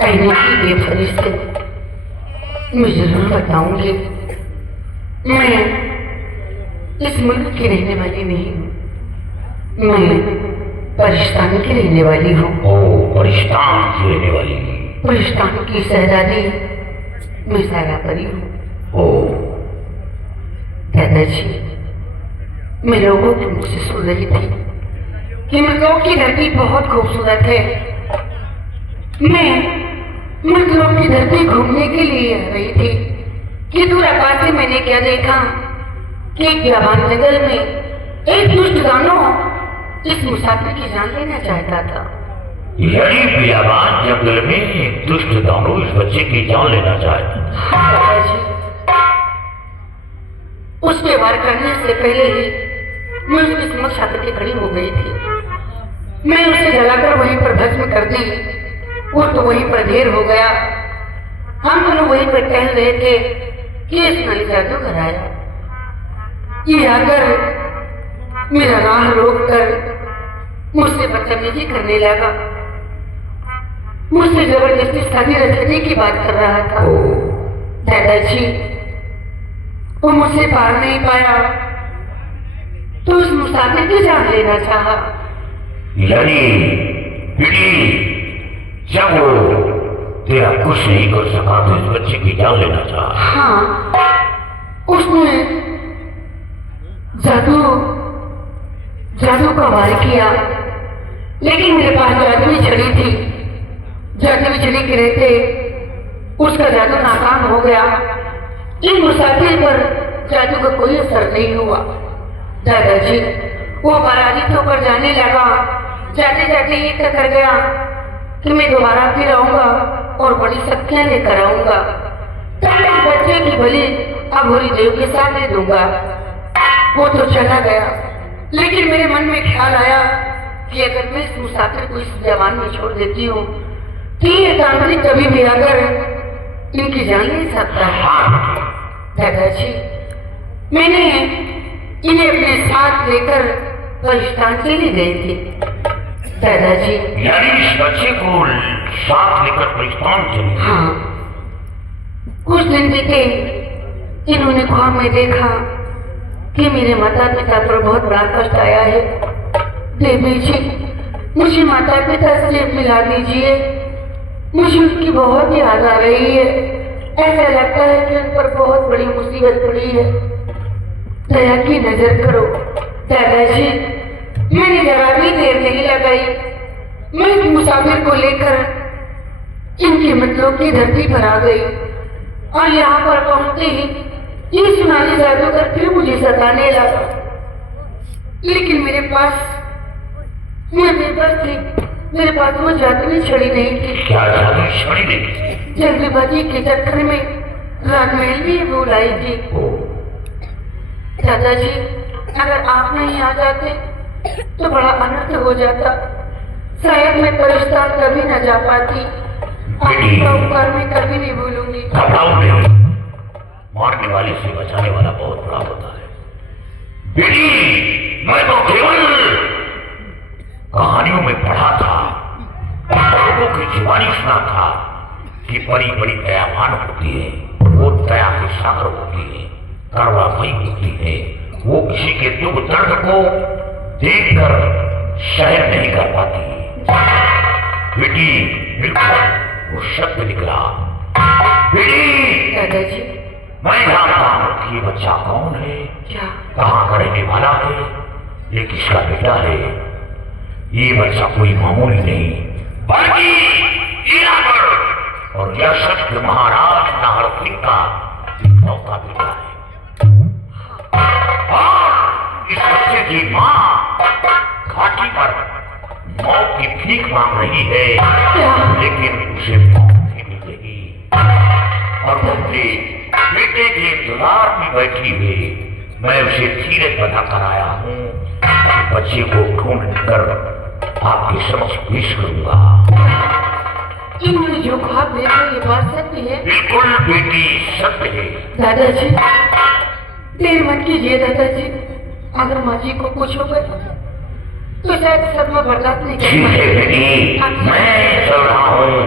कहने की ये फरिश्ते मैं जरूर बताऊंगी। मैं इस मुल्क की रहने वाली नहीं हूँ, मैं परिस्तान की रहने वाली हूँ। ओ, परिस्तान की रहने वाली। परिस्तान की शहजादी मैं सारा परी हूँ। ओ दादाजी, मैं लोगों के मुझसे सुन रही थी कि मर्दों की धरती बहुत खूबसूरत है। मैं मर्दों की धरती घूमने के लिए आ रही थी कि दूर आकाश से मैंने क्या देखा कि एक बियाबान जंगल में एक दुष्ट दानव इस मुसाफिर की जान लेना चाहता था। यही बियाबान जंगल में एक दुष्ट दानव इस बच्चे की जान लेना चाहता था। हाँ दादाजी, उस पे वार करने से पहले ही मैं उसके समक्ष आकर के खड़ी हो गई थी। मैं उसे जलाकर वहीं पर भस्म कर दी, वो तो वहीं पर ढेर हो गया। हम दोनों वहीं पर टहल रहे थे कि इस नाली जादूगर आया। ये आकर मेरा राह रोक कर मुझसे बदतमीजी करने लगा, मुझसे जबरदस्ती शादी रचने की बात कर रहा था। दादाजी, वो मुझसे पार नहीं पाया तो उस मुसाफिर की जान लेना चाहा। यानी जब वो तेरा कुछ नहीं कर सका तो इस बच्चे की जान लेना चाहा। हाँ, उसने जादू का वार किया, लेकिन मेरे पास जादुई छड़ी थी। जादुई छड़ी के रहते उसका जादू नाकाम हो गया। इन मुसाफिर पर जादू का कोई असर नहीं हुआ। दादाजी, वो पराजित होकर जाने लगा। जाते जाते ये तय कर गया कि मैं दोबारा फिर आऊंगा और बड़ी शक्तियां लेकर आऊंगा, तब इस बच्चे की बलि अघोरी देव के सामने दूंगा। वो तो चला गया, लेकिन मेरे मन में ख्याल आया कि अगर मैं इस मुसाफिर को इस जवान में छोड़ देती हूँ तो ये तांत्रिक कभी भी अगर इनकी जान ले सकता है। दादाजी, मैंने इन्हें अपने साथ लेकर परिस्तान चली गई थी। दादाजी, यानी इस बच्चे को साथ लेकर परिस्तान चली? हाँ, कुछ दिन बीते, इन्होंने ख्वाब में देखा कि मेरे माता पिता पर बहुत बड़ा कष्ट आया है। देवी जी, मुझे माता पिता से मिला दीजिए, मुझे उनकी बहुत याद आ रही है। ऐसा लगता है कि उन पर बहुत बड़ी मुसीबत पड़ी है, दया की नजर करो। दादाजी, मैंने जरा भी देर नहीं लगाई, मैं इस मुसाफिर को लेकर इनके मतलब की धरती पर आ गई और यहाँ पर पहुंचते ही ये सुनाली जादूगर फिर मुझे सताने लगा। लेकिन मेरे पास मैं बेबस थी, मेरे पास वो जादुई छड़ी नहीं थी। क्या जादुई छड़ी नहीं थी? जल्दबाजी के चक्कर में राजमहल भी भूल आई थी। दादाजी, अगर आप नहीं आ जाते तो बड़ा अनर्थ हो जाता। शायद मैं परिस्तान कभी न जा पाती। आपका उपकार मैं कभी नहीं भूलूंगी। मारने वाले से बचाने वाला बहुत बड़ा होता है बेटी। मैं तो केवल कहानियों में पढ़ा था, लोगों की जुबानी सुना था कि बड़ी बड़ी दयावान होती है, वो दया के सागर होती है, करुणामयी होती है। वो किसी के दुख दर्द को देखकर सहन नहीं कर पाती। बेटी, बिल्कुल वो शब्द निकला। बेटी, दादाजी, मैं जानता हूँ कि ये बच्चा कौन है, क्या? कहाँ का रहने वाला है, ये किसका बेटा है। ये बच्चा कोई मामूली नहीं बल्कि ईरागढ़ और यशस्वी महाराज नाहर सिंह का इकलौता बेटा है। और इस बच्चे की माँ घाटी पर मौत की भीख मांग रही है, लेकिन उसे मौत नहीं मिल रही। और बच्चे बेटे के इंतजार में बैठी हुई मैं उसे धीरे बता कर आया हूँ। बच्चे को ढूंढ कर आपके समक्ष पेश करूंगा। इन्होंने जो ख्वाब देखा ये बात सत्य है? बिल्कुल बेटी, सत्य है। दादाजी, देर मत कीजिए दादाजी, अगर माँ जी को कुछ हो गया तो शायद सदमा बर्दाश्त नहीं कर ठीक है बेटी, मैं चल रहा हूँ।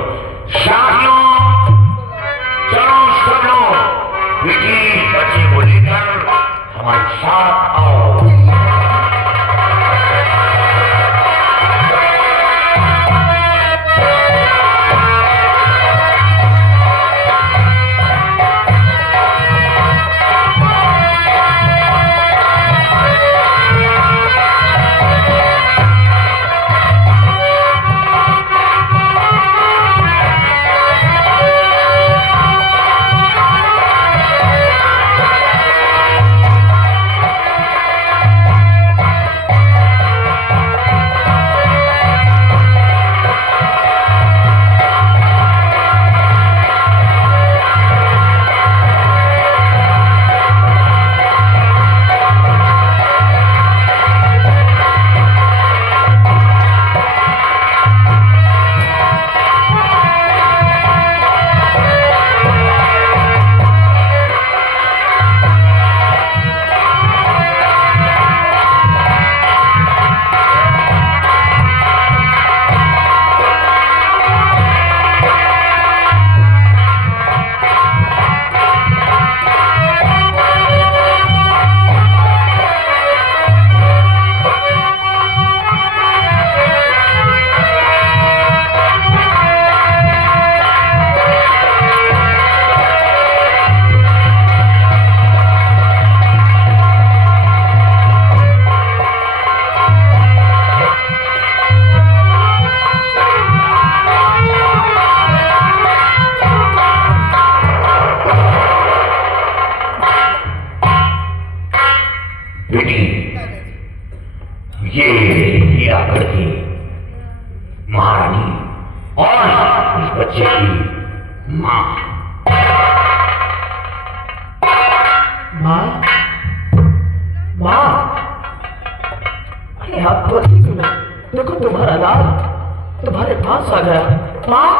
बच्चे की माँ। माँ, माँ, अरे आप तो ठीक में देखो, तुम्हारा लाल तुम्हारे पास आ गया। माँ,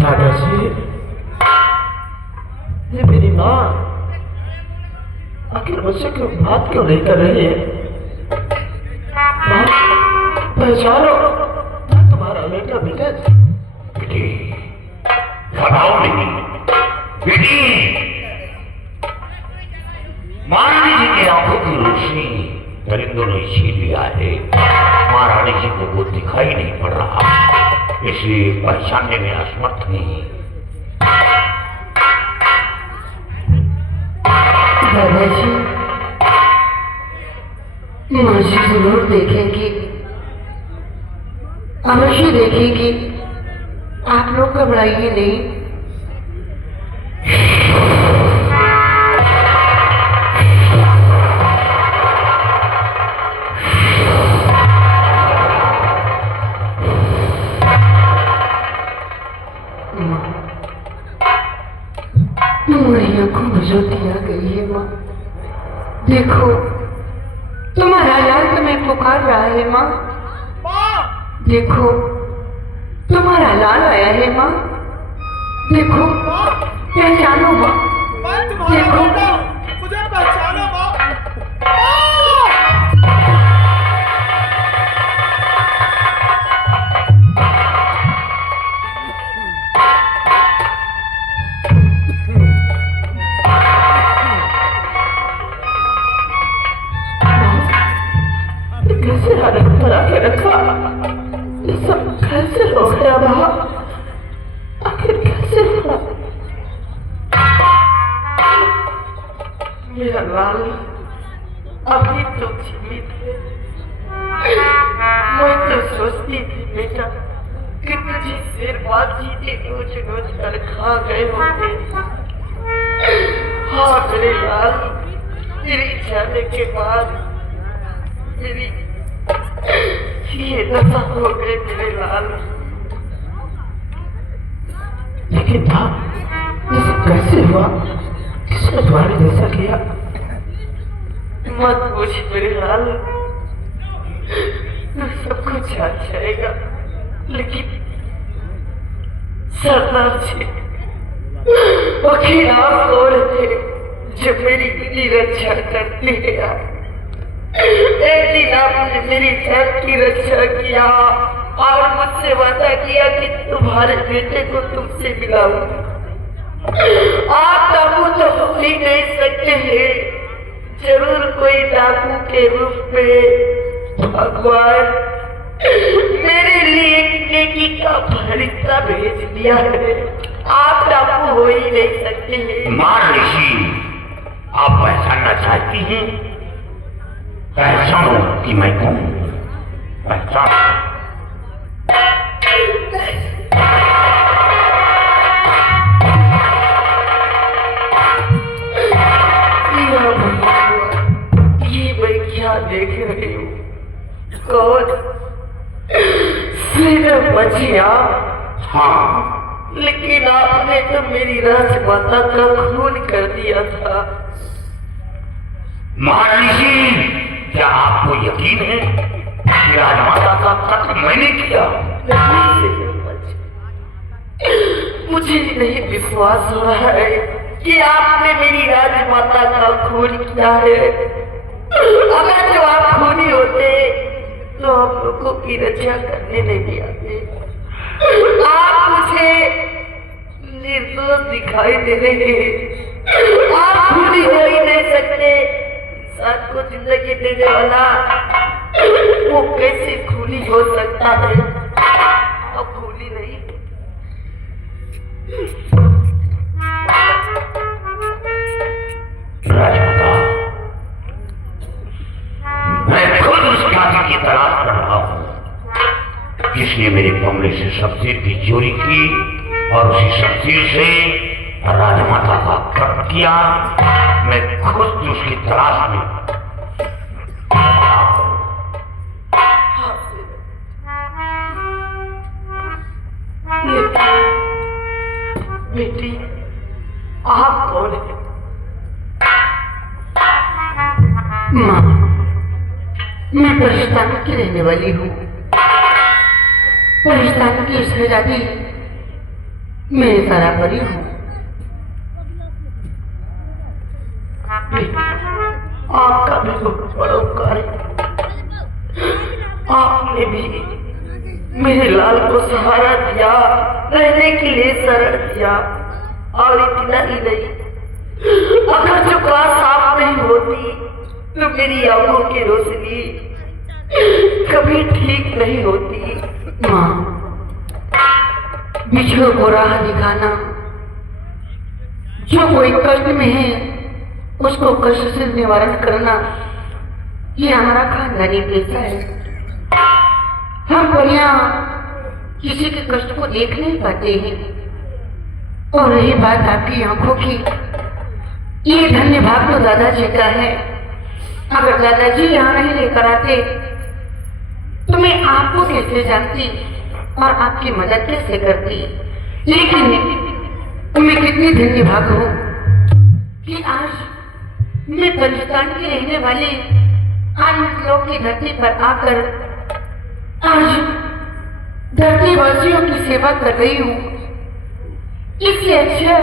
दादाजी, ये मेरी माँ आखिर मुझसे क्यों बात क्यों नहीं कर रही है? माँ, पहचानो, मैं तुम्हारा बेटा विकेट। बेटी, घबराओ नहीं बेटी। महारानी जी की आंखों की रोशनी परिंदों ने छीन लिया है। महारानी जी को वो दिखाई नहीं पड़ रहा, इसलिए पहचानने में असमर्थ नहीं। दादाजी, मुझे जरूर देखेंगी, अवश्य देखेंगी। आप लोग घबराइए नहीं। तुम्हारी आंखों में ज्योति आ गई है माँ। देखो, तुम्हारा लाल तुम्हें पुकार रहा है माँ। देखो, तुम्हारा लाल आया है माँ। देखो, पहचानो माँ। देखो, मुझे पहचानो माँ। कैसे हालत पर आके रखा? ये सब कैसे हो गया माँ? आखिर कैसे हुआ? मेरा लाल अभी तो जीवित है। मैं तो सोचती थी बेटा कि तुझे शेरबाजी के रोज कर खा गए होंगे। हाँ मेरे लाल, तेरे जाने के बाद मेरी ये दशा हो गई मेरे लाल। लेकिन था ये सब कैसे हुआ? किसने तुम्हारे जैसा किया? मत पूछ मेरे लाल, तू सब कुछ जान जाएगा। लेकिन सरदार जी, वकील आप कौन थे जो मेरी इतनी रक्षा करते हैं यार? एक दिन आपने मेरी जान की रक्षा किया और मुझसे वादा किया कि तुम्हारे बेटे को तुमसे मिलाऊंगा। आप डाकू तो भूल ही नहीं सकते हैं, जरूर कोई डाकू के रूप में भगवान मेरे लिए एक नेकी का फरिश्ता भेज दिया है। आप डाकू हो ही नहीं सकते हैं। महारानी जी, आप पहचानना चाहती हैं? पहचानो कि मैं कौन हूं। पहचानो। ये मैं क्या देख रही हूँ? कौन? सिर्फ बचिया। हाँ, लेकिन आपने तो मेरी राजमाता का खून कर दिया था। महारानी जी, क्या आपको यकीन है कि राजमाता का कत्ल मैंने किया? मुझे नहीं विश्वास हो रहा है कि आपने मेरी राजमाता का खून किया है। अगर जो आप खूनी होते तो हम लोगों की रक्षा करने नहीं आते। आप मुझे निर्दोष दिखाई दे रहे हैं। आप खूनी हो ही नहीं सकते। इंसान को जिंदगी देने वाला वो कैसे खूनी हो सकता है? अब खूनी नहीं। राजमाता, मैं खुद उस काजी की तलाश कर रहा हूं जिसने मेरे कमरे से शमशीर की चोरी की और उसी शमशीर से राजमाता का किया, मैं खुद भी उसकी तलाश में। बेटी, आप कौन है? माँ, मैं परिस्तान की रहने वाली हूँ। परिस्तान की शहजादी मैं सारा परी हूँ। आपका भी बहुत बड़ा उपकार है। आपने भी मेरे लाल को सहारा दिया, रहने के लिए शरण दिया। और इतना ही नहीं, अगर जो काश आप नहीं होती तो मेरी आंखों की रोशनी कभी ठीक नहीं होती। माँ, बिछड़ों को राह दिखाना, जो कोई कष्ट में है उसको कष्ट से निवारण करना, ये हमारा खानदानी पेशा है। हम परियां किसी के कष्ट को देख नहीं पाते हैं। और रही बात आपकी आंखों की, ये धन्य भाग तो दादाजी का है। अगर दादाजी यहाँ नहीं लेकर आते तो मैं आपको कैसे जानती और आपकी मदद कैसे करती। लेकिन मैं कितनी धन्य भाग हूँ कि आज मैं बलिस्तान की रहने वाली आनंद लोक की धरती पर आकर आज धरती वासियों की सेवा कर रही हूँ। इससे अच्छा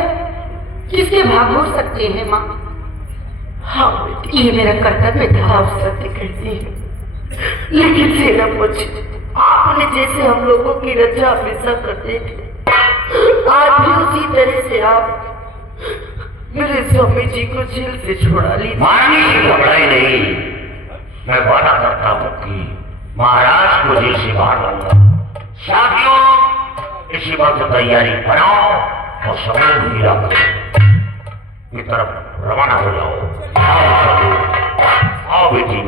किसके भाग हो सकते हैं माँ? हाँ बेटी, ये मेरा कर्तव्य था। आप सत्य कहती हैं, लेकिन सेनापति, आपने जैसे हम लोगों की रक्षा हमेशा करते थे, आज भी उसी तरह से आप मेरे स्वामी जी को जेल से छुड़ा ली। मारने की घबराई नहीं, मैं वादा करता हूँ कि महाराज को जेल से बाहर लाऊंगा। साथियों, इसी वक्त तैयारी बनाओ और समूह हीरा की तरफ रवाना हो जाओ। आओ बेटी।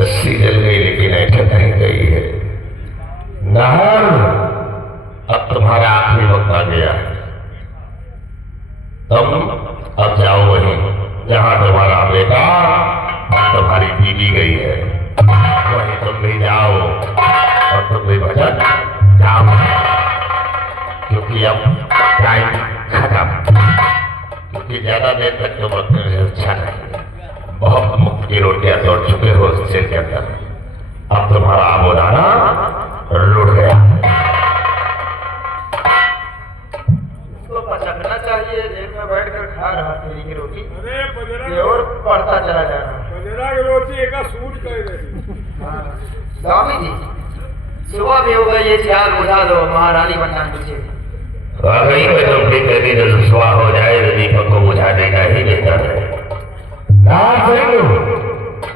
रस्सी जल गई लेकिन ऐसा नहीं गई है। नाहर, अब तुम्हारा आखिरी वक्त आ गया है। तुम अब जाओ वहीं जहां तुम्हारा बेटा तुम्हारी बीवी गई है, वहीं तुम भी जाओ और तुम भी भजन जाओ, क्योंकि अब टाइम खत्म। क्योंकि ज्यादा देर तक तुम रखने में अच्छा नहीं, बहुत मुफ्त की रोटियां तोड़ चुके हो जेल के अंदर। अब तुम्हारा आबोदाना लुट गया। तो पचकना चाहिए, जेल में बैठकर खा रहा तेरी की रोटी, अरे बजरा ये और पढ़ता चला जा रहा। बजरा की रोटी एक सूट कर रही। स्वामी जी, सुबह भी हो गई, ये चार बुझा दो, महारानी बनना मुझे। वाकई में तुम भी कभी रसुआ हो जाए तो दीपक को बुझा देना ही बेहतर है।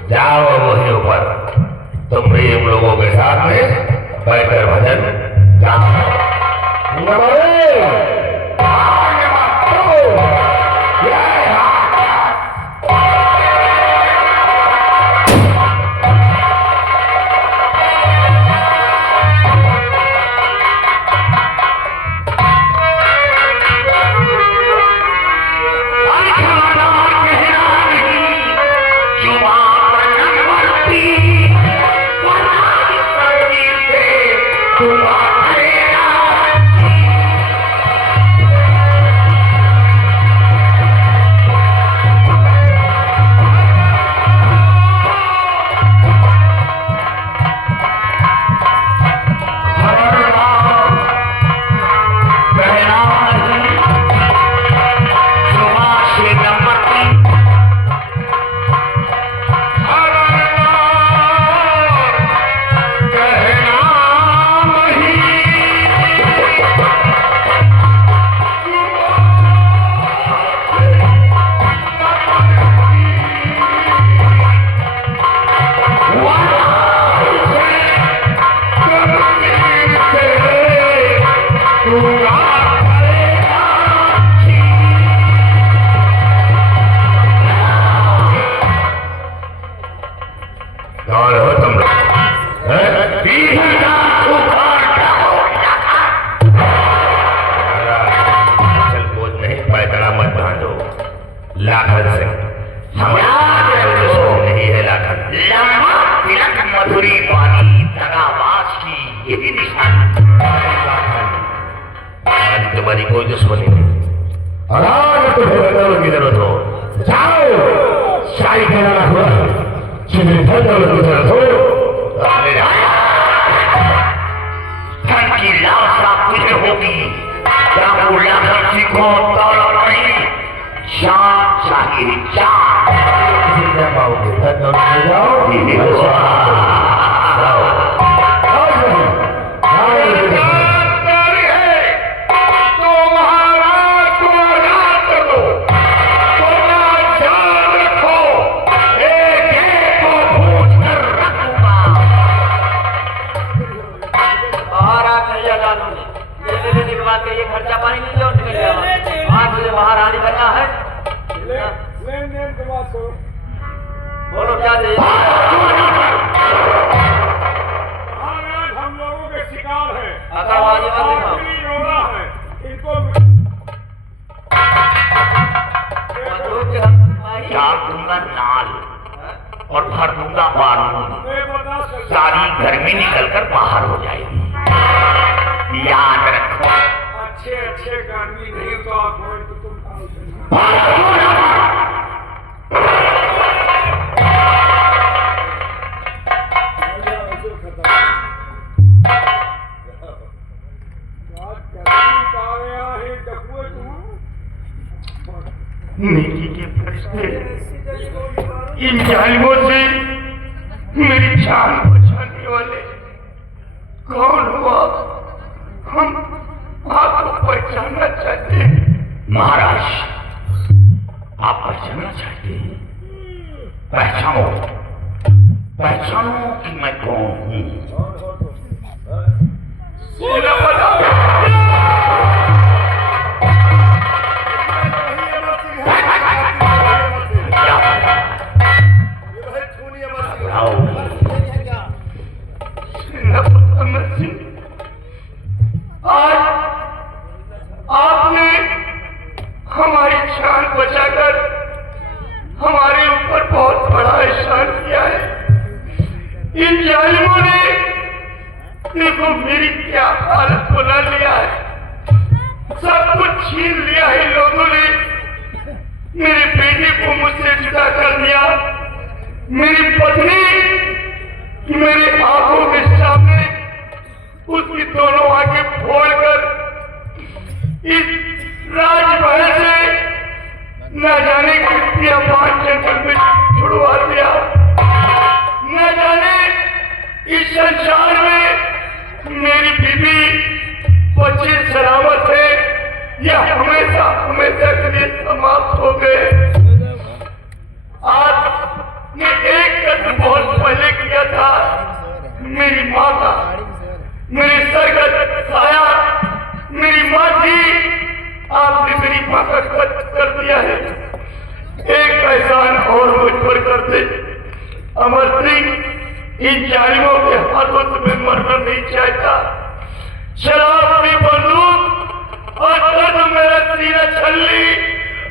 जाओ वही ऊपर, तुम भी हम लोगों के साथ में बैठकर भजन गाओ। लाखन से हम याद रखो नहीं है लाखन लम्बा तिलक मधुरी पानी दगाबाज की यही निशानी। आज तुम्हारी कोई दुश्मनी नहीं और आज तुम्हें बदल की जरूरत हो जाओ शाही कहना हुआ जिन्हें बदल की जरूरत हो धन की लालसा तुझे होगी क्या वो लाखन सीखो दौलत नहीं शान चाहिए जान पाओगे खर्चा पानी नहीं लो निकल जाओ आज मुझे बाहर आने करना है। लेन देन की बात करो। बोलो क्या चाहिए? आज हम लोगों के शिकार है आतंकवादी आखिरी रोड़ा है इनको डाल दूंगा नाल और भर दूंगा बारूद सारी गर्मी निकलकर बाहर हो जाएगी। याद रखो अच्छे अच्छे गाड़ी नहीं तो आप तो तुम नेकी के फरिश्ते इन जालिमों से मेरी जान बचाने वाले कौन हुआ हम आपको पहचानना चाहते हैं। महाराज आप पहचानना चाहते हैं पहचानो पहचानो कि मैं कौन हूँ। आज आपने हमारी जान बचाकर हमारे ऊपर बहुत बड़ा एहसान किया है। इन जालिमों ने देखो मेरी क्या हालत बना लिया है, सब कुछ छीन लिया है। लोगों ने मेरे बेटे को मुझसे जुदा कर दिया, मेरी पत्नी मेरे आंखों के सामने उसकी दोनों आंखें फोड़कर इस राजमहल से न जाने कितनी अपान जंगल में छुड़वा दिया। न जाने इस संसार में मेरी बीवी बच्चे सलामत है या हमेशा हमेशा के लिए समाप्त हो गए। आज मैं एक कदम बहुत पहले किया था, मेरी माँ का मेरे सर का साया मेरी माँ थी, आपने मेरी माँ का कत्ल कर दिया है। एक एहसान और मुझ पर कर दे अमर सिंह, इन जालिमों के हाथों से मैं मरना नहीं चाहता। शराब में बंदूक और दर्द मेरा सीना छल्ली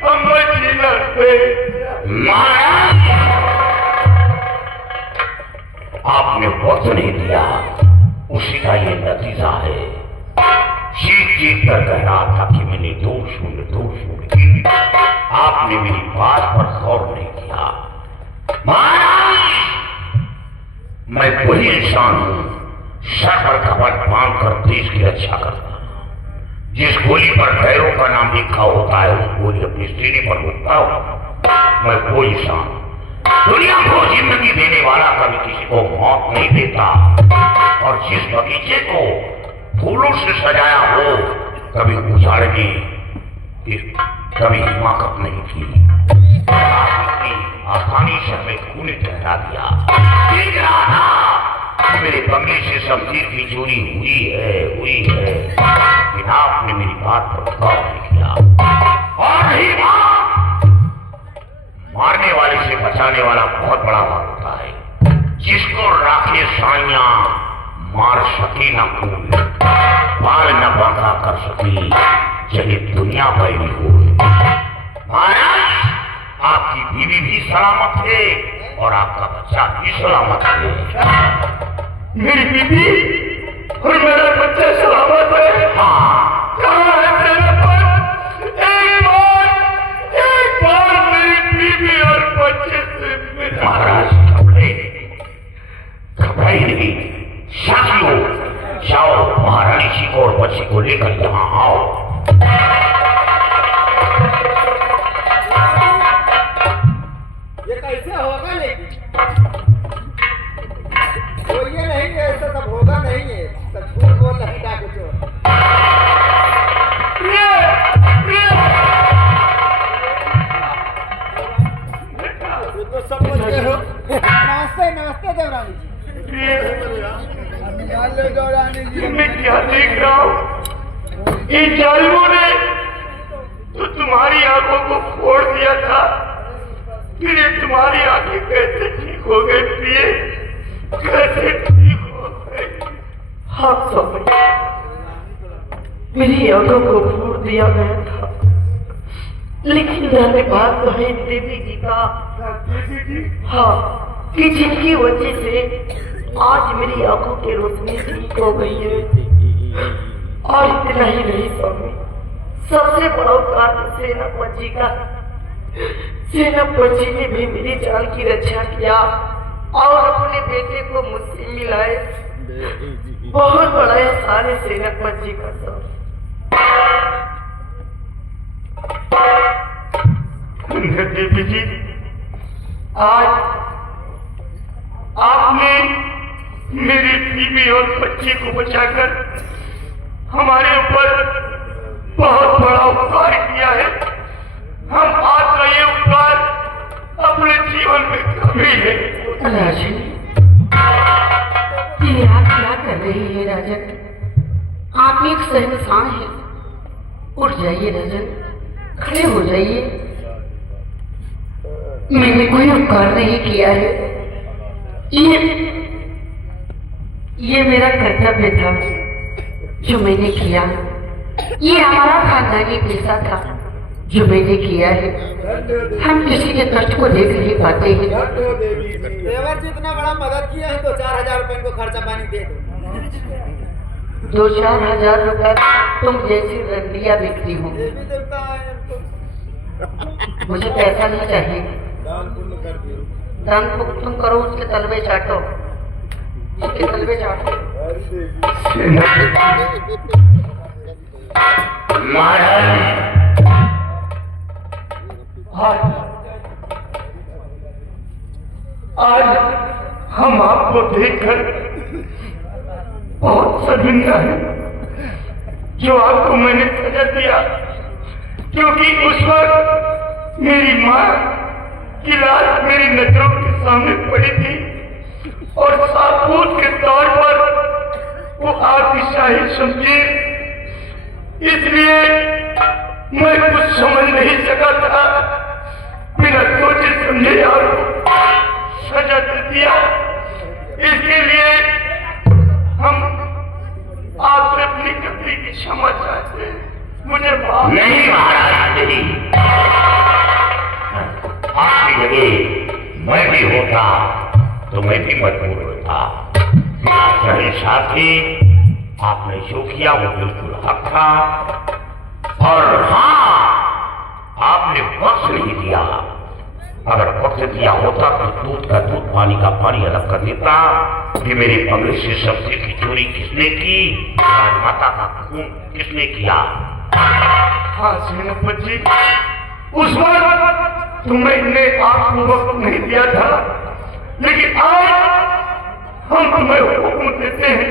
अब मैं जीना पे आपने वक्त नहीं दिया, उसी का ये नतीजा है। चीख चीख कर कह रहा था कि मैंने दोष की, आपने मेरी बात पर गौर नहीं किया। महाराज मैं वही इंसान हूं सर पर कपट बांध कर देश की रक्षा करता। जिस गोली पर गैरों का नाम लिखा होता है उस गोली अपनी सीने पर उठता हूं। मैं वो इंसान दुनिया को जिंदगी देने वाला कभी किसी को मौत नहीं देता, और जिस बगीचे को फूलों से सजाया हो कभी उजाड़ने की कभी हिमाकत नहीं की। आसानी से हमें खून ठहरा दिया। देख रहा था मेरे बंगले से शमशीर की चोरी हुई है, लेकिन आपने मेरी बात पर गौर नहीं किया। और नहीं मारने वाले से बचाने वाला बहुत बड़ा बात होता है। जिसको राखे साइयां मार सके न खून, बाल न बांधा कर सके जब दुनिया पैदी हो। महाराज आपकी बीवी भी सलामत है और आपका बच्चा भी सलामत है। मेरी बीवी और मेरा बच्चा सलामत है। हाँ, कहाँ है सेनापति? एक बार मेरी बीवी और बच्चे से मिला। महाराज घबराई नहीं, साथियों जाओ महारानी जी को और बच्ची को लेकर यहाँ आओ। ये कैसे होगा? लेकिन तो ये नहीं है, ऐसा सब होगा नहीं है। सब झूठ बोल रहे हैं डाकू चोर। ये तो सब बच्चे हो। नमस्ते नमस्ते देवरानी जी। देवरानी जी मैं क्या देख रहा हूँ? इन जालिमों ने तो तुम्हारी आंखों को फोड़ दिया था, फिर ये तुम्हारी आंखें कैसे ठीक हो गई प्रिय? कैसे ठीक हो गई? हाँ समझ, मेरी आंखों को फोड़ दिया गया था, लेकिन धन्यवाद तो है देवी जी का। हाँ, कि जिनकी वजह से आज मेरी आंखों की रोशनी ठीक हो गई है। और इतना ही नहीं स्वामी, सबसे बड़ा उपकार सेनापति जी का। सेनापति जी ने भी मेरी जान की रक्षा किया और अपने बेटे को मुझसे मिलाए। बहुत बड़ा एहसान है सेनापति जी का। सब देवी जी, आज आपने मेरी बीवी और बच्चे को बचाकर हमारे ऊपर बहुत बड़ा उपकार किया है। हम आपका ये उपकार अपने जीवन में कभी नहीं। राजन, ये आप क्या कर रही है राजन? आप एक सहनसान हैं। उठ जाइए राजन, खड़े हो जाइए। मैंने कोई उपकार नहीं किया है, ये मेरा कर्तव्य था जो मैंने किया। ये हमारा खानदानी पेशा था जो मैंने किया है। हम किसी के कष्ट को देख नहीं पाते हैं। देवर जी इतना बड़ा मदद किया है तो 4,000 रुपए इनको खर्चा पानी दे दो। 2-4 हजार रुपए तुम जैसी रंडिया बिकती हो। देवी देवता आए तो मुझे पैसा नहीं चाहिए। दान पुण्य कर दियो। दान पुण्य तुम करो, उसके तलवे चाटो, उसके तलवे चाटो। महाराज आज हम आपको देखकर बहुत शर्मिंदा है जो आपको मैंने सजा दिया, क्योंकि उस वक्त मेरी माँ की लाश मेरी नजरों के सामने पड़ी थी और साबूत के तौर पर वो आपकी शाही शमशीर, इसलिए मैं कुछ समझ नहीं सका था। बिना सोचे समझे आपको सजा दे दिया। इसके लिए हम आपसे अपनी गलती की क्षमा चाहते हैं। मुझे माफ नहीं महाराज नहीं, आपकी जगह मैं भी होता तो मैं भी मजबूर होता। मेरे साथी आपने जो किया वो बिल्कुल हक था। और हाँ, आपने वक्त नहीं दिया। अगर वक्त दिया होता तो दूध का दूध, पानी का पानी अलग कर देता कि मेरे बंगले से सब्जी की चोरी किसने की, राजमाता का खून किसने किया। हाँ सेनापति जी, उस वक्त तुमने आपको वक्त नहीं दिया था, लेकिन आज हम तुम्हें हुक्म देते हैं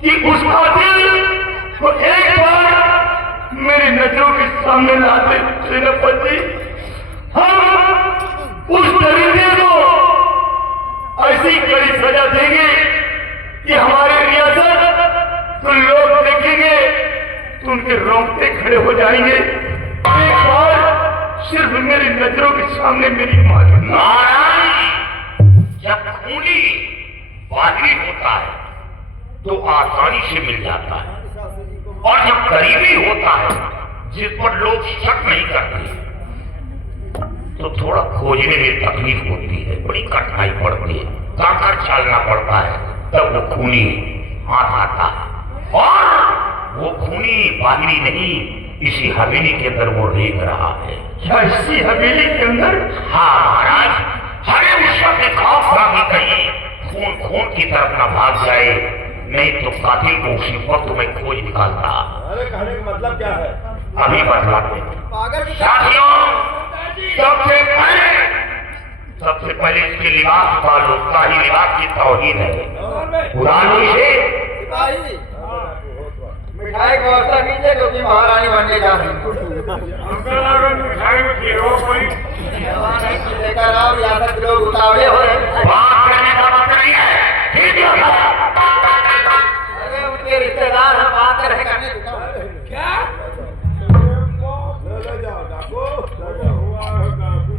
कि उस कातिल को एक बार मेरी नजरों के सामने ला दे। सेनापति, हम उस दरिंदे को ऐसी कड़ी सजा देंगे कि हमारे रियासत तो लोग देखेंगे तो उनके रोंगटे खड़े हो जाएंगे। एक बार सिर्फ मेरी नजरों के सामने मेरी मां की जब खूनी बाहरी होता है तो आसानी से मिल जाता है, और जब करीबी होता है जिस पर लोग शक नहीं करते तो थोड़ा खोजने में तकलीफ होती है, बड़ी कठिनाई पड़ती है, काकर चलना पड़ता है, तब वो खूनी हाथ आता है और वो खूनी बाहरी नहीं, इसी हवेली के अंदर वो रेंग रहा है। क्या इसी हवेली के अंदर? हाँ महाराज, हमें उस वक्त खौफ था कि कहीं खून खून की तरफ न भाग जाए, नहीं तो कातिल को उसी वक्त में खोज निकालता। अरे कहने का मतलब क्या है? अभी बतलाते हैं साथियों। सबसे पहले इसके लिबास उतारो, शाही लिबास की तौहीन है। उदाहरण से सिपाही मिठाई की व्यवस्था कीजिए क्योंकि महारानी बनने जा रही है। अंकल अगर मिठाई में खीरो कोई लेकर आओ, रियासत के लोग उतावले हो रहे हैं। बात करने का वक्त नहीं है, ठीक है? अरे उनके रिश्तेदार हम बात कर रहे करने देता हूं। क्या? ले जाओ डाको, ले जाओ। हुआ है डाकू।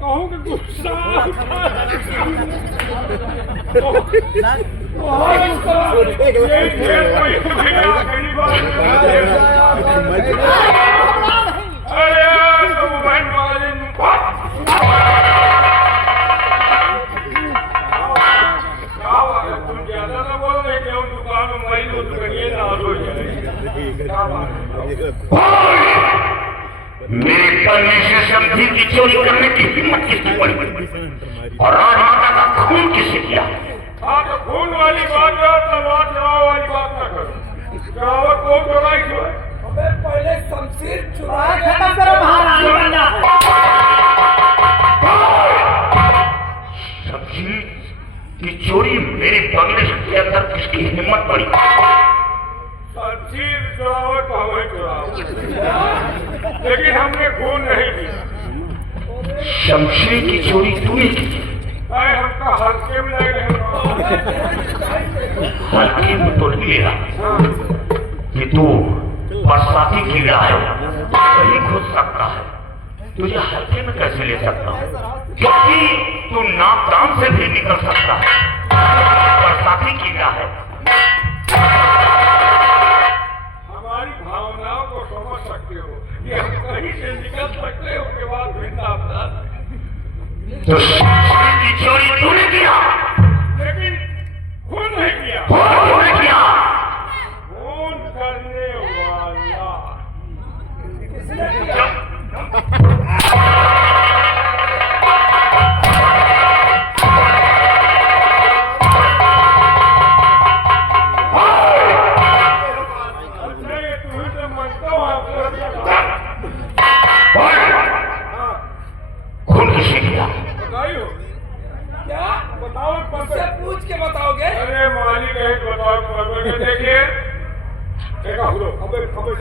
कहूँ कि गुस्सा अरे तुम बहन वाले तुम ज्यादा ना बोल रहे कि हम दुकान में वही करिए ना हो जाए। मेरे पन्ने से समझी की चोरी करने की हिम्मत किसकी पड़ी और राजमाता का खून किसने किया? हाँ तो खून वाली बात है, तलवार चलाओ वाली बात ना करो। चलाओ कौन चुराई क्यों है? अबे पहले शमशीर चुरा खत्म करो, महारानी बनना है। शमशीर की चोरी मेरे बंगले के अंदर किसकी हिम्मत पड़ी? शमशीर चुराओ तो हमें चुराओ, लेकिन हमने खून नहीं किया। शमशीर की चोरी तूने की? हमका हल्के में लग रहे हल्के में तो नहीं ले रहा कि तू बरसाती कीड़ा है, कहीं घुस सकता है, तुझे हल्के में कैसे ले सकता हूँ? क्योंकि तू नाकदान से भी निकल सकता है, बरसाती कीड़ा है। हमारी भावनाओं को समझ सकते हो कि हम कहीं से निकल सकते हो, उसके बाद भिन्न अपराध है। तो शमशीर की चोरी तूने किया, लेकिन खून नहीं किया। तूने किया। खून करने वाला खून किसने किया? बताइयो। क्या बताओ मुझसे पूछ के बताओगे? अरे मालिक है, बताओ करके देखिए। देखा हुआ खबर खबर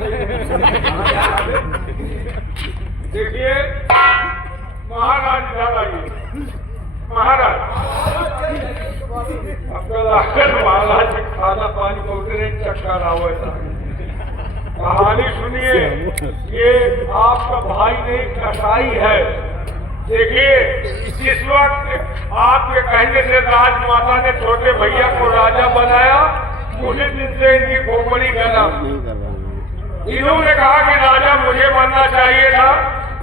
देखिए, महाराज इधर आइए। महाराज अगर महाराज के खाना पानी को उतने चक्कर हुआ था। कहानी सुनिए, ये आपका भाई नहीं कसाई है। देखिए, जिस वक्त आपके कहने से राजमाता ने छोटे भैया को राजा बनाया, उसी दिन से इनकी खोपड़ी गला। इन्होंने कहा कि राजा मुझे बनना चाहिए था,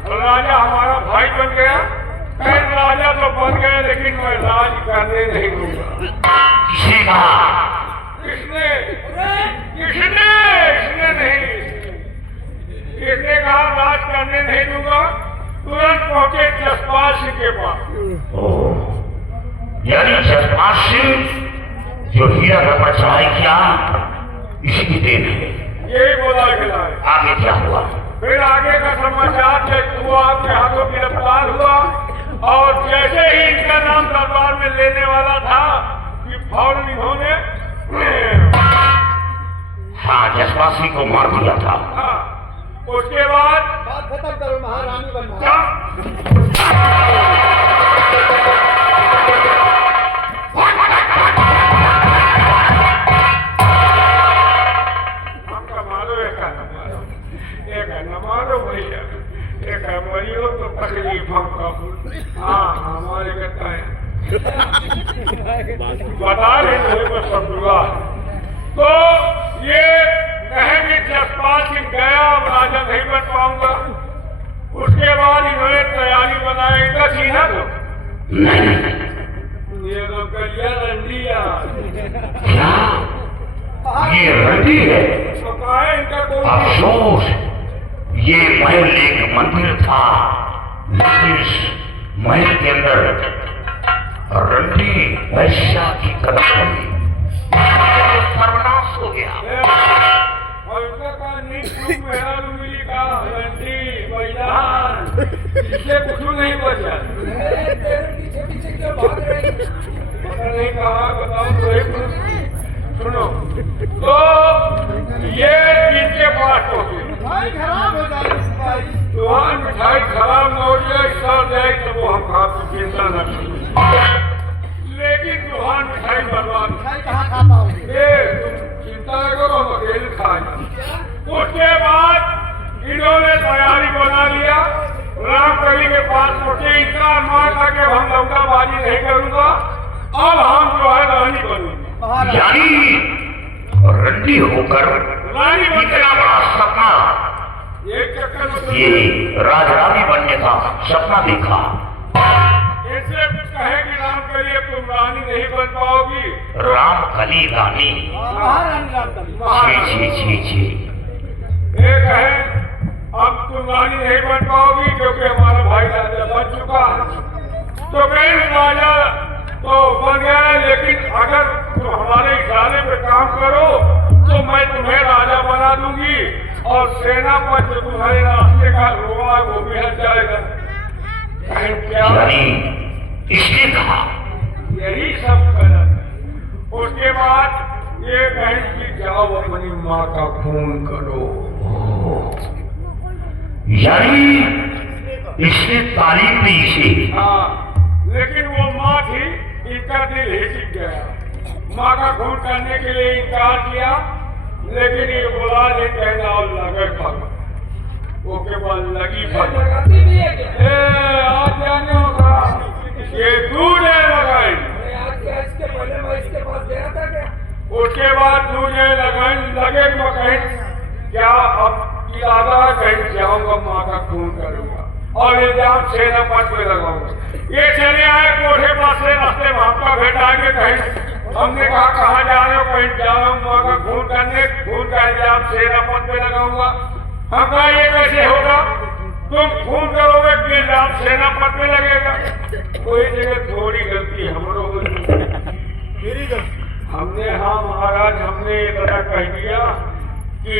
राजा हमारा भाई बन गया। मैं राजा तो बन गया लेकिन मैं राज करने नहीं दूंगा। किसी का किसने किसने इसने नहीं, इसने कहा राज करने नहीं दूंगा। तुरंत पहुंचे जसपाल सिंह के पास। यानी जसपाल सिंह जो हीरा पर चढ़ाई किया इसी की देन है। यही बोला खिलाए। आगे क्या हुआ? फिर आगे का समाचार जब हुआ आपके हाथों गिरफ्तार हुआ और जैसे ही इनका नाम दरबार में लेने वाला था कि फौरन इन्होंने हाँ जसपाल सिंह को मार दिया था। हाँ, उसके बाद बात खत्म करो, महारानी बनना। हमका मारो एक न मारो भैया, एक मरियो तो तकलीफ हमका। हाँ हमारे कहता है बता रहे थे बस अब्दुल्ला। तो ये कहेंगे जसपाल सिंह गया अब राजा नहीं बन पाऊंगा। उसके बाद इन्होंने तैयारी बनाई था सीना तो ये लोग करिया रंडिया ये रंडी है। तो कहा इनका कोई अफसोस ये महल एक मंदिर था लेकिन इस महल के अंदर रंडी वैश्या की कदम पड़ी, सर्वनाश हो गया। और इनका कहा नीच मेहरारू मिली का रंडी बैलान इससे कुछ नहीं बचा। पता नहीं कहा बताओ तो एक सुनो। तो ये इनके पास पहुंचे। भाई खराब हो जाएगी भाई। तुहान मिठाई खराब न हो जाए सड़ जाए तो वो हम खा तो चिंता न करें, लेकिन तुहान मिठाई बर्बाद भाई कहाँ खाता होगी? तुम चिंता न करो हम अकेले खाए। उसके बाद इन्होंने तैयारी बना लिया। रामकली के पास पहुंचे। इतना अनुमान था कि हम लौटाबाजी नहीं करूंगा, अब हम जो है रानी बनूंगा। यानी रंडी होकर इतना बड़ा सपना, एक चक्कर में ये राजरानी बनने का सपना देखा। ऐसे कहे कि रामकली अब तुम रानी नहीं बन पाओगी। रामकली रानी, महारानी रामकली। छी छी छी छी। एक है अब तुम रानी नहीं बन पाओगी क्योंकि हमारा भाई राजा बन चुका है। तो कहीं राजा तो बन गया, लेकिन अगर तुम हमारे इशारे पे काम करो तो मैं तुम्हें राजा बना दूंगी और सेना पर जो तुम्हारे रास्ते का रोआ वो भी हट जाएगा। क्या यानी इसने कहा यही सब गलत है। उसके बाद ये कहें कि जाओ अपनी माँ का खून करो। यानी इसने तालीम दी इसे। हाँ, लेकिन वो माँ थी, इनका दिल हिचक गया। माँ का खून करने के लिए इनकार किया, लेकिन ये बोला ये कहना और लगे फल वो के बाद लगी फल। आज जाने होगा ये दूधे लगाई। उसके बाद दूधे लगाई लगे तो कहीं क्या अब इरादा कहीं जाऊंगा माँ का खून करूंगा और इल्जाम सेना पद पे लगाऊंगा। ये चले आए कोठे पास से रास्ते में हमका भेटा के कहीं हमने कहा कहाँ जा रहे हो? कहीं जा रहा हूँ माँ का खून करने, खून का इल्जाम सेना पद पे लगाऊंगा। हम कहा ये कैसे होगा? तुम खून करोगे तो इल्जाम सेना पद पे लगेगा। कोई जगह थोड़ी गलती हमरो मेरी गलती। हमने हाँ महाराज हमने ये तरह कह दिया कि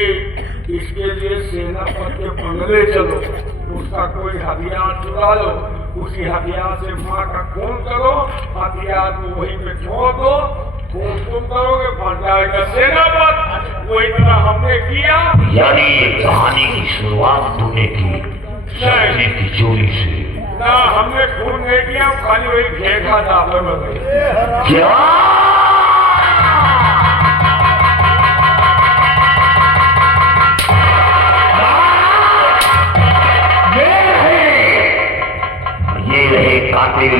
इसके लिए सेना पद के बंगले चलो, उसका कोई हथियार चुरा लो, उसी हथियार से माँ का खून करो, हथियार को वहीं पे छोड़ दो, खून तुम करोगे बन जाएगा सेना पद। वही तरह हमने किया। यानी ये कहानी की शुरुआत तूने की सपने की चोरी से। ना हमने खून नहीं किया, खाली वही घेखा डाले में। क्या ये रहे कातिल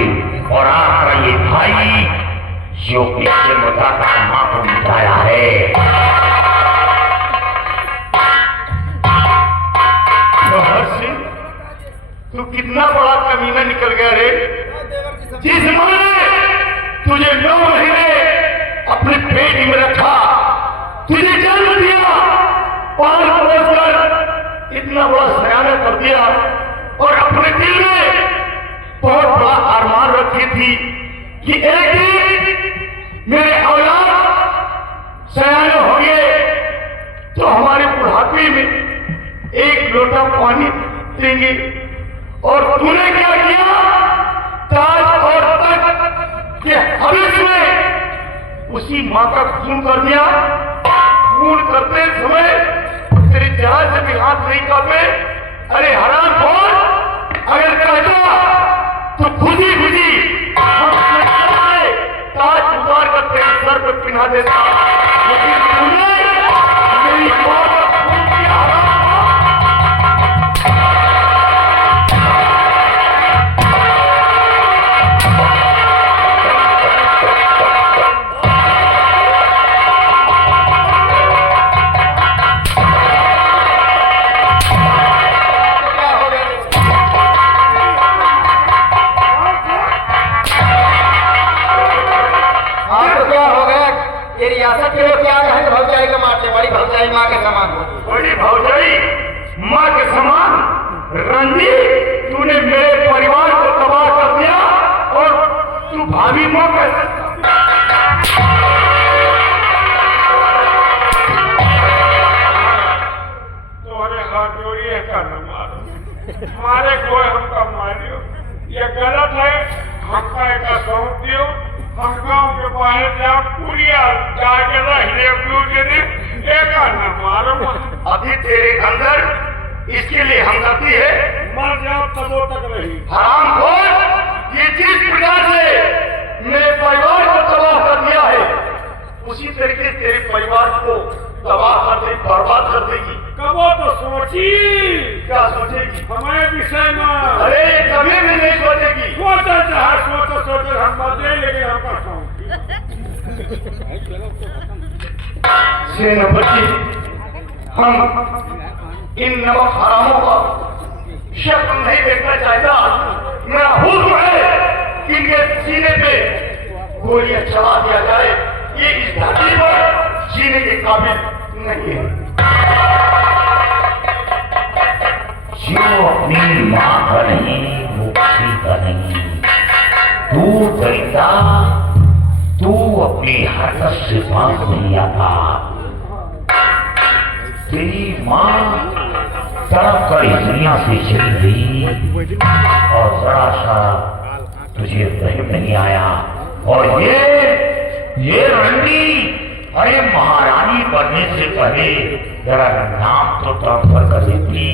और आपका ये भाई जो पीछे मुताका माँ को मिटाया है। तू कितना बड़ा कमीना निकल गया रे। देवर जी जिस माँ ने तुझे 9 महीने अपने पेट में रखा, तुझे जन्म दिया, पाल पोस कर इतना बड़ा सयाना कर दिया और अपने दिल में बहुत बड़ा अरमान रखी थी कि एक दिन मेरे औलाद सयाने होंगे तो हमारे बुढ़ापे में एक लोटा पानी देंगे। और तूने क्या किया? ताज और तख्त के हविष में उसी मां का खून कर दिया। खून करते समय तेरे जरा से भी हाथ नहीं कांपे। अरे हराम खोर, अगर कहता तो खुदी ताज उतार कर तेरे सर पर पिन्हा देता, लेकिन तूने मेरी मां का खून किया। रियासत के लोग क्या है? भौजाई का मारते, बड़ी भौजाई माँ के समान हो। बड़ी भौजाई माँ के समान? रंजी, तूने मेरे परिवार को तबाह कर दिया और तू भाभी माँ का तुम्हारे हाथ जोड़िए का न मारो, मारे कोई हमका मारियो, ये गलत है। हमका एक सौंप दियो, हम गाँव के बाहर जाओ, पूरी जाके एक न मारो। अभी तेरे अंदर इसके लिए हमदर्दी है। मर जाओ तब वो तक रही। हराम खोर, ये जिस प्रकार से मेरे परिवार को तबाह कर दिया है, उसी तरीके से तेरे परिवार को तबाह कर देगी, बर्बाद कर देगी। कबो तो सोची, क्या सोचेगी हमारे विषय में? अरे कभी भी नहीं सोचेगी। सोचा चाहे सोचो हम बदले, लेकिन हमका सौंप सेनापति, हम इन नमक हरामों का शक्ल नहीं देखना चाहता। मेरा हुक्म है कि इनके सीने पे गोलियां चला दिया जाए। ये इस धरती पर जीने के काबिल नहीं है। जो अपनी माँ का नहीं, वो किसी का नहीं। तू दरिद्रा, तू अपनी हरकत से बात नहीं आता। तेरी माँ तड़प कर इस दुनिया से चली गई और जरा सा तुझे रहम नहीं आया। और ये रंडी, अरे महारानी बनने से पहले जरा नाम तो ट्रांसफर कर देती,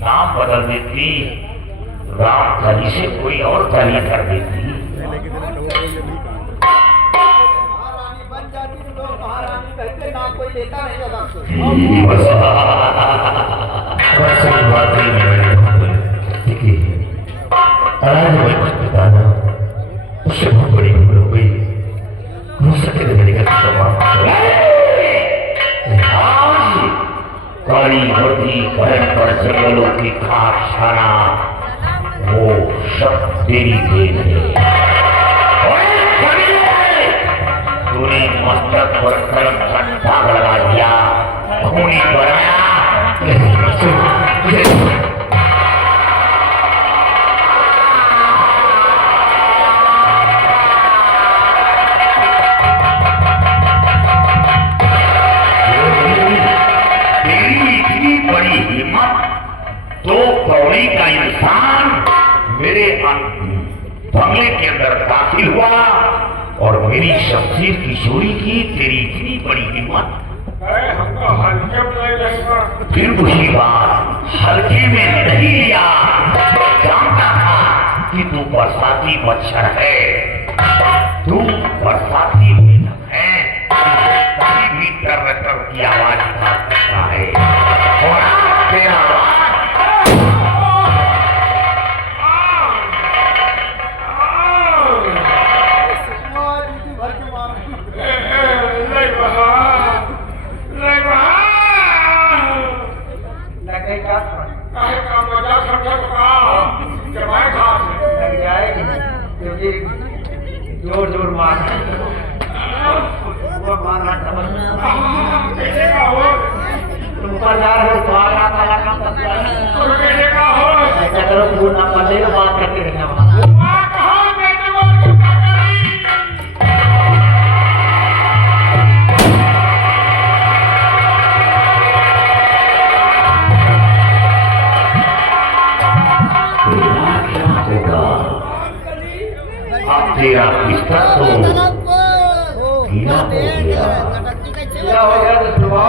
नाम बदल देती, राम कली से कोई और कली कर देती। महारानी बन जाती तो लोग महारानी कहते, नाम कोई लेता नहीं होगा। उससे बहुत बड़ी भूल हो गई। हो सके तो मेरी गलती को माफ काली वर्दी पहन कर जंगलों की खाक छाना, वो सब तेरी देन है। तूने मस्तक पर कलम का दाग लगा दिया, खूनी बनाया। दो कौड़ी का इंसान मेरे बंगले के अंदर दाखिल हुआ और मेरी शमशीर की चोरी की। तेरी इतनी बड़ी हिम्मत। हमको हल्के में नहीं रहेगा। फिर दूसरी बात, हल्के में नहीं लिया। जानता था कि तू बरसाती मच्छर है, तू बरसाती मेढक है, कभी भी टर की आवाज निकाल सकता है। और तेरा भर के मार नहीं क्या काहे का मजा समझत का जमाए घाट लग जाएगी क्योंकि जोर जोर मारना कैसे का हो तुम ऊपर जा रहे हो तो आगे वाला काम करता है तो कैसे का हो ऐसा करो दूर ना पड़े तो बात करते रहना वहाँ वहाँ कहाँ बेटे वो क्या करी क्या होगा अब तेरा किस्सा तो गीला हो गया क्या हो गया तो सुबह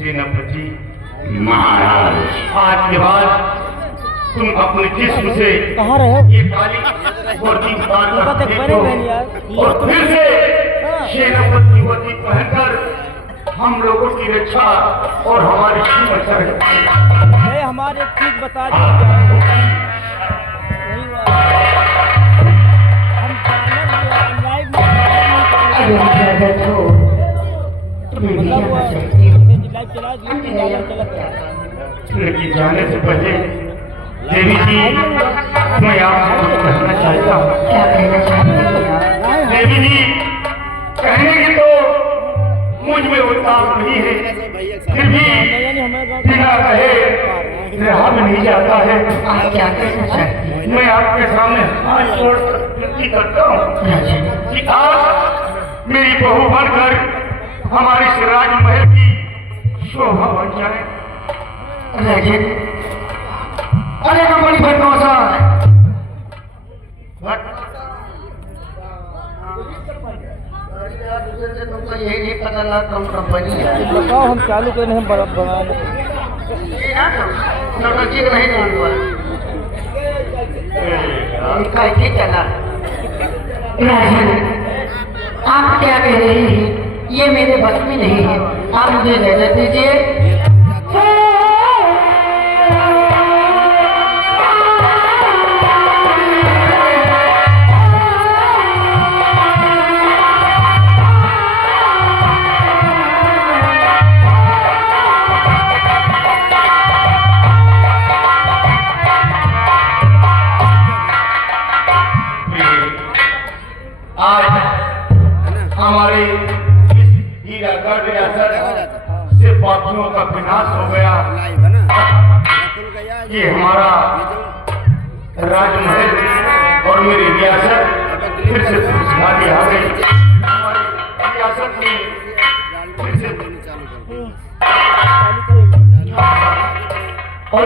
सेनापति महाराज आज के बाद तुम अपने जिस्म से कहाँ रहे हो? ये काली वर्दी उतार कर बड़े फेंको बहन यार। और फिर से सेनापति वर्दी पहनकर हम लोगों की रक्षा और हमारी कीमत नहीं हमारे चीज बता दीजिए नहीं हुआ। हम चैनल लाइव लाइव चला लेकिन जाने से पहले देवी जी मैं आपसे कुछ कहना चाहता हूँ। क्या कहना चाहती हैं? देवी जी कहने की तो मुझ में उत्साह नहीं है, फिर भी बिना कहे रहा भी नहीं जाता है। आप क्या कहना चाहती हैं? मैं आपके सामने हाथ जोड़कर विनती करता हूँ कि आप मेरी बहू बनकर हमारे इस राजमहल की शोभा बन जाए। राजन, अरे कमली भटनोसा, तुमको यही नहीं पता लगा कौन कंपनी है बताओ हम चालू करें हम बना नौटंकी नहीं नहीं हुआ कैसे चला राजन, आप क्या कह रहे हैं? ये मेरे बस में नहीं है, आप मुझे इजाजत दीजिए। आज हमारे हीरागढ़ रियासत से पापियों का विनाश हो गया। ये हमारा राजमहल और मेरी रियासत फिर से खुशहाली आ गई। हमारी रियासत में फिर से और